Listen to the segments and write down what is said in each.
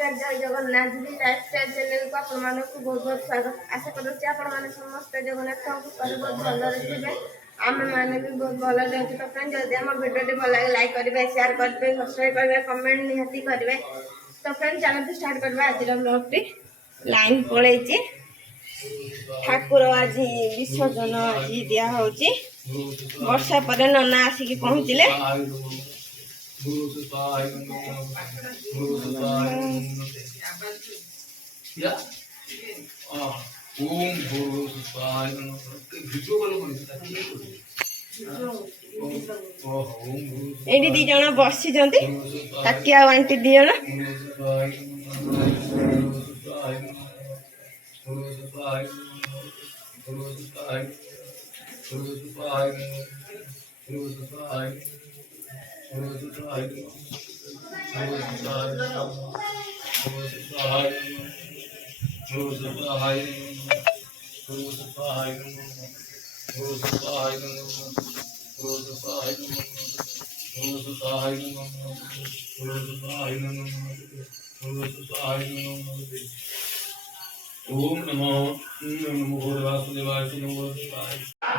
नमस्कार जय Jagannath ji lifestyle channel को आपण मानक बहुत बहुत स्वागत आशा करूँ आपण मैंने समस्त जगन्नाथ बहुत भल थे आम मैंने भी बहुत भल रही तो फ्रेंड जब आम भिडियो भल लगे लाइक करेंगे शेयर करेंगे सब्सक्राइब करेंगे कमेंट निहाती करेंगे तो फ्रेंड चैनल स्टार्ट करवा आज ब्लॉग टी लाइन पलैची ठाकुर आज विसर्जन आज दिया वर्षा पर नना आसिक पहुँचले एडी दी जण बसी काकी आंटी दी जण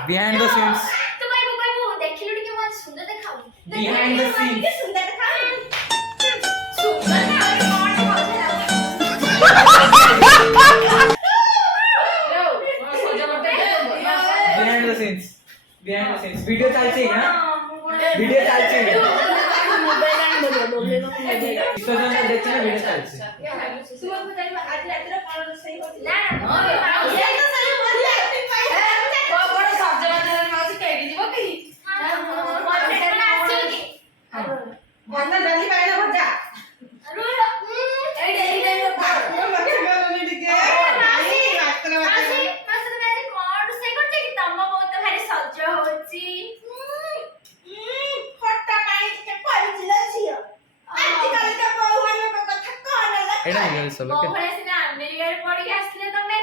Behind the scenes. Behind the scenes. Behind the scenes. Behind the scenes. Video चलছে না? Video चलছে। विसर्जन देखছে না video चलছে। सुमन बताइबा आज रात रे कोन रोसई होती ना एडा निगल सलो के ओहरे सिना अमेरिका रे पड़ी के आसले तमे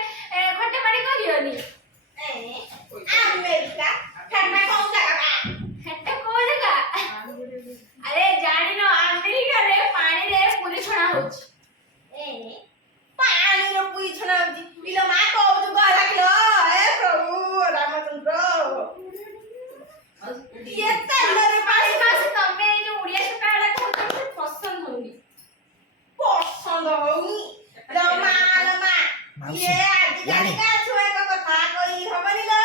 खट्टे पानी करियोनी अमेरिका ठंडा कौन जगह ठंडा कौन जगह अरे जानी नो अमेरिका रे पानी रे पूरी छणा होछ पानी रे पूरी छणा होछ बिलो मा को जो गला लागलो हे प्रभु रामचंद्र ये तल्ले पानी पास तमे जो उड़िया सकाळा को पसंद होनी पसंद होनी दमालमा ये आजिकाली का छुए को कथा कोई हबनी लो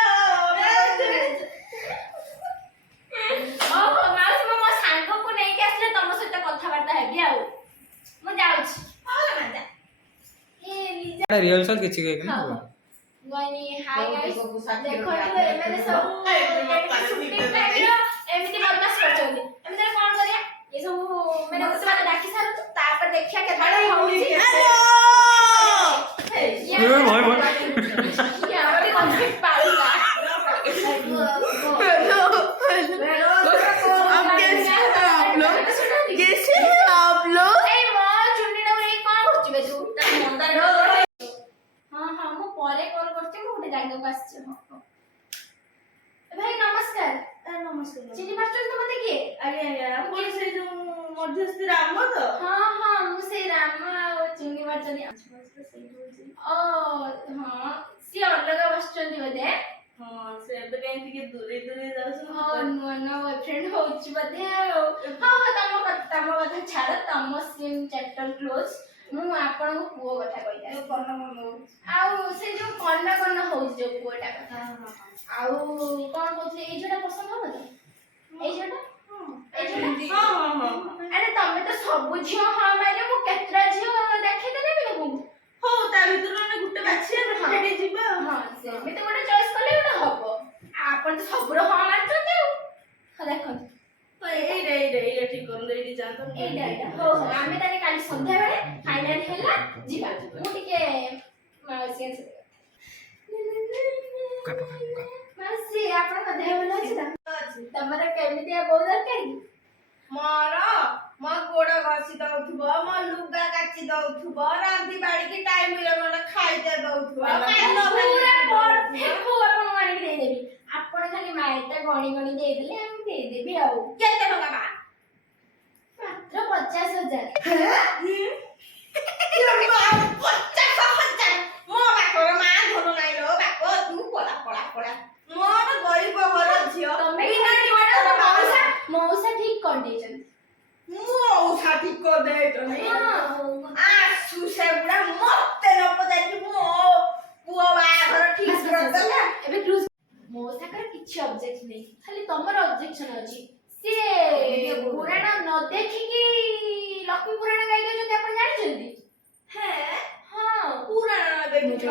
ओ माउसी मो सांग को नै के आसले तम सहित कथा वार्ता हेबी आउ म जाउछ होला ना जा ए निजा रिहर्सल किछि के ना गनी हाय गाइस देखो एमने सब शूटिंग टाइम रो एमिति बदमाश करछोनी एमिति कोन करिया ये सब मैंने उस बात डाकी सारू तो तापर देखिया के बड़ा होउची हेलो भाई भाई ये आवे कॉन्फ्लिक्ट पाऊंगा हेलो अब कैसे हो आप लोग कैसे हो आप लोग ए मां चुन्नी ना रे कोन करछि बे तू मंदार हां हां मो परे कॉल करछि मो उठे जागा को आछि भाई नमस्कार नमस्कार चिनी मास्टर तो मते के अरे आपण से जो मध्यस्थी राम तो हां हां मु से राम चिनी मास्टर ओ हां सी अलग बसचंदी बदे हां से बे कहीं के दूरे दूरे जाउछ हां नो बॉयफ्रेंड होछ बदे हां हां तम कथा छाड़ तम सीन चैप्टर क्लोज मु आपण को पुओ कथा कहिया कर्ण आउ से जो कर्ण होछ जो पुओटा कथा आउ कोन कहथले ए जोटा पसंद हो तो ए जोटा अरे तमे तो सब झियो हां माने मु केतरा झियो देखै देने भी तुमको हो ता भीतर ने गुटे बाछिया देखै जिबा हां से मे तो गोटे चॉइस करले गोटे हबो आपन तो सबरो हां मारचते हो देखो तो ए ठीक कर ले जानत ए हो आमे ताने काली संध्या बेले फाइनल हैला जिबा मु टिके माउसियन से मासी आपन देह बोला छी तमरा केमितिया बहु दरकारी मोर म गोड़ घसी दउथुबो म लुगा काची दउथुबो रांदी बाड़ी के टाइम मिले मन खाइते दउथुबो पूरा पर फेकु आपन मानी दे देबी आपन खाली माइटा गणी गणी दे देले हम दे देबी आ केते टका बा मात्र 50,000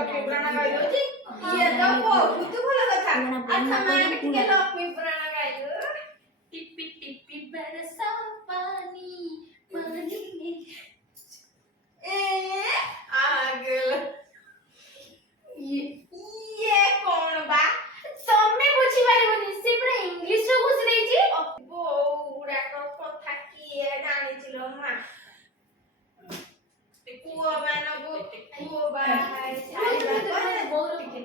ପୁରାଣ ଗାଇଦଉଛି ଇଏ ତ ବହୁତ ଭଲ କଥା ଆଚ୍ଛା ମା ଟିକେ ଲକ୍ଷ୍ମୀ ପୁରାଣ ଗାଇଲୁ टिपी टिपी बरसा पानी पानी ए आगल ये कौन बा तमे बुझी पारिबनी से पूरा इंग्लिश रो बुझ देजी बोउडा तो कथा किए जानि छिलो मा कुओ मानबो कुओ बा हाय बोल टिके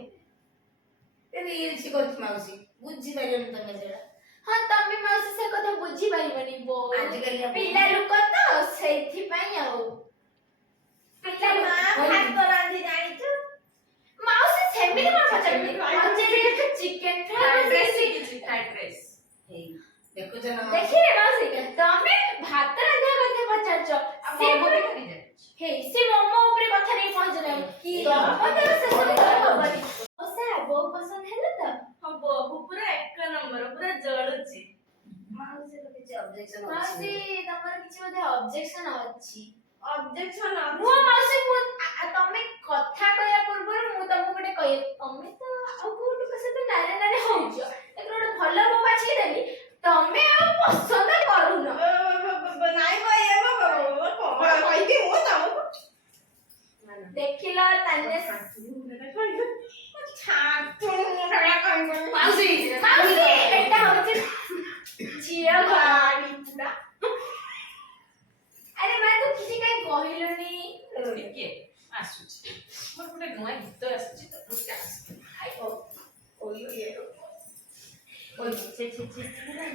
रील्स करछ माउसी बुझी पारिबनी तमे जेडा हाँ तमे माउसी से कथा बुझी पाइबनी बो आजकल पिला लोक तो सेथि पई आउ पिला भात रांधी जानि छु माउसी सेमिनि कोन पचारबी पचारे चिकन फ्राइड राइस देखो जना देखि रे माउसी तमे भात रांधा कथा पचारछ मोमो देखि जाय हे से मोमो ऊपर कथा नै पहुंचले की तमे से सब खबरी ओसा बो पसंद हेले त हां बो पूरा एक नंबर पूरा जळुची माउसी को किछ ऑब्जेक्शन अछि माउसी तमर किछ मध्ये ऑब्जेक्शन अछि ऑब्जेक्शन मो माउसी को तमे कथा कया पूर्व मु तमु गटे कय तमे तो आ कोट कसे तो नारे नारे होउछ एकरो भलो मो बाछि देली तमे आ पसंद करू न नाइ कय कइबी मो तमु देखिला तने माउसी माउसी एटा होचे जिया गाड़ी पूरा अरे मैं तो किसी का कहिलनी के आसुच मोर पुटे नया गीत आसुच तो पुटे आस आई ओ ओयो ये ओय छे पूरा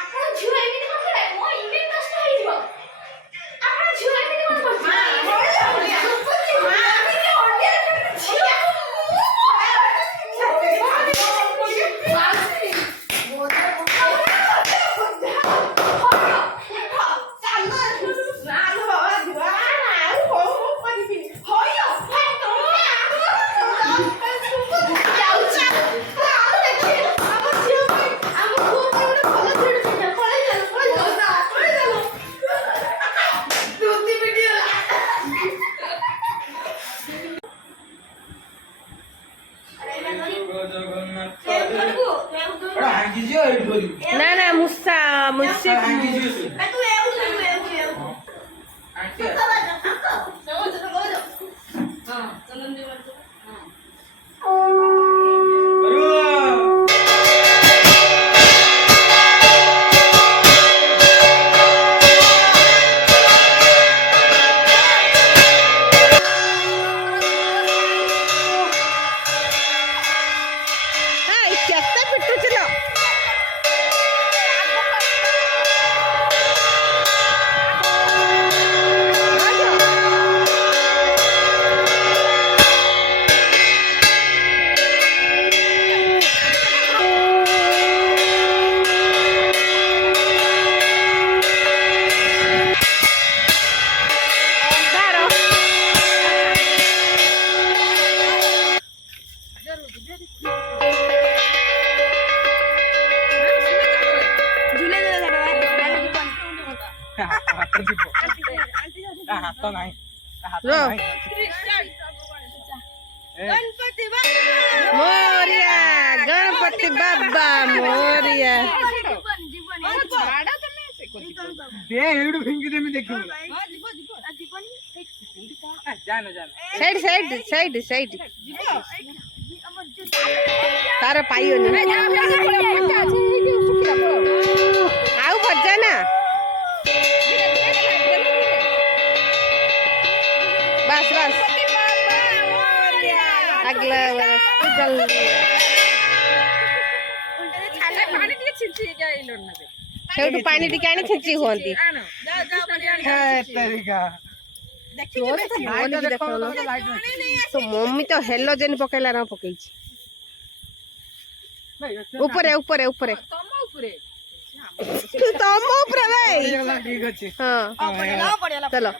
आपण झुआ एमिति कोन करे मो इमेज नष्ट होई दिबो आपण झुआ एमिति कोन करछ हां होइला हां आमी ओडिया झिया ना ना मुस्सा मुस्से तू एउ आंटी हां चलन दे हां हाय केते पिट्टू चलो हाथ नहीं रो गणपति बाबा मोरिया गणपति बाबा मोरिया दे एडू फिंगी दे मैं देखियो जानो जानो साइड साइड साइड साइड तार पाइयो नहीं आउ भजा ना बस बस अगला जल्दी सेठू पानी टिके आनी छिंची होंती है तरीका तो मम्मी तो हेलोजेन पकेला ना पकई ऊपर ऊपर ऊपर तुम ऊपर भाई ठीक अछि हां चलो